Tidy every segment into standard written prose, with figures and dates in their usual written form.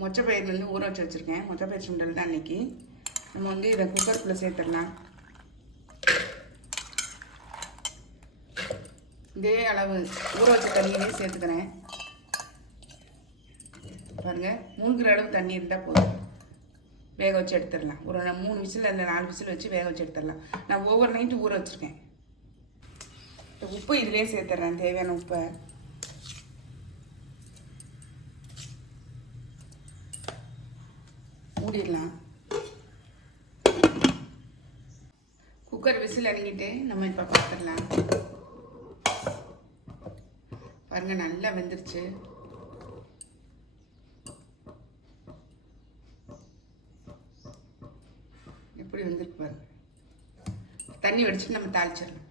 மொச்சப்பயிர் வந்து ஊற வச்சு வச்சுருக்கேன். மொச்சப்பயிர் சுண்டல் தான் இன்றைக்கி. நம்ம வந்து இதை குக்கருக்குள்ளே சேர்த்துடலாம். இதே அளவு ஊற வச்ச தண்ணியிலே சேர்த்துக்கிறேன். பாருங்கள், மூழ்கிற அளவு தண்ணி இருந்தால் போதும். வேக வச்சு எடுத்துடலாம். ஒரு 3 விசில் இல்லை 4 விசில் வச்சு வேக வச்சு எடுத்துடலாம். நான் ஓவர் நைட்டு ஊற வச்சுருக்கேன். உப்பு இதிலே சேர்த்துட்றேன், தேவையான உப்பை. மூடிடலாம். குக்கர் விசில் இறங்கிட்டு நம்ம இப்போ பார்த்துடலாம். பாருங்கள், நல்லா வெந்துருச்சு. எப்படி வெந்திருக்கு பாருங்க. தண்ணி வடிச்சுட்டு நம்ம தாளிச்சிடலாம்.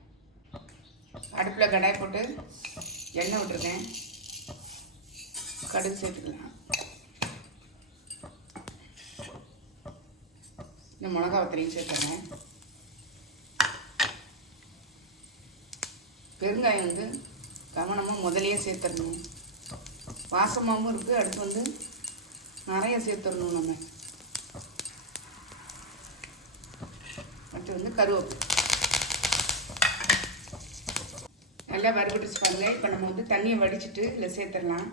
அடுப்பில் கடாய் போட்டு எண்ணெய் விட்டுருக்கேன். கடுகு சேர்த்துக்கலாம். இந்த மிளகா வத்தலையும் சேர்த்துறேன். பெருங்காயம் வந்து கவனமாக முதலையே சேர்த்துடணும். வாசமாகவும் இருக்குது. அடுத்து வந்து நிறைய சேர்த்துடணும். நம்ம அடுத்து வந்து கருவேப்பிலை நல்லா வறுபட்டுச்சு பாருங்க. இப்போ நம்ம வந்து தண்ணியை வடிச்சிட்டு இதில் சேர்த்துடலாம்.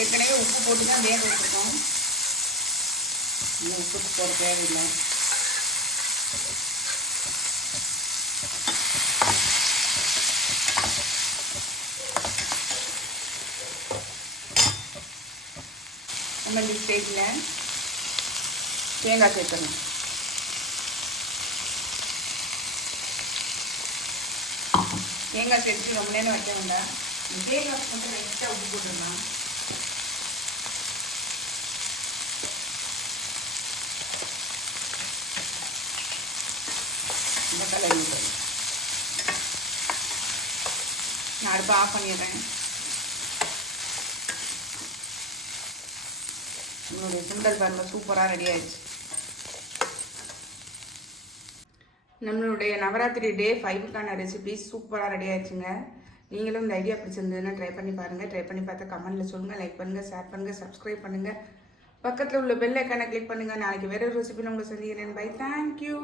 ஏற்கனவே உப்பு போட்டு தான் வேக வச்சுருக்கோம். இன்னும் உப்பு போட தேவையில்லை. நம்ம இந்த ஸ்டேஜில் தேங்காய் சேர்க்கணும். தேங்காய் சேர்த்து ரொம்ப நேரம் வைக்க வேண்டாம். தேங்காய் மட்டும் லைட்டாக உப்பு போட்டுடலாம். இந்த கலர் ஊற்றணும். நான் அடுப்பை ஆஃப் பண்ணிடுறேன். நம்மளுடைய சுண்டல் பாருங்க சூப்பராக ரெடி ஆயிடுச்சு. நம்மளுடைய நவராத்திரி டே 5க்கான ரெசிபி சூப்பராக ரெடி ஆயிடுச்சுங்க. நீங்களும் இந்த ஐடியா பிடிச்சிருந்ததுன்னா ட்ரை பண்ணி பாருங்கள். ட்ரை பண்ணி பார்த்தா கமெண்ட்டில் சொல்லுங்கள். லைக் பண்ணுங்கள், ஷேர் பண்ணுங்கள், சப்ஸ்கிரைப் பண்ணுங்கள். பக்கத்தில் உள்ள பெல் ஐக்கானை கிளிக் பண்ணுங்கள். நாளைக்கு வேறு ஒரு ரெசிபி உங்களை சந்திக்கிறேன். பை. தேங்க்யூ.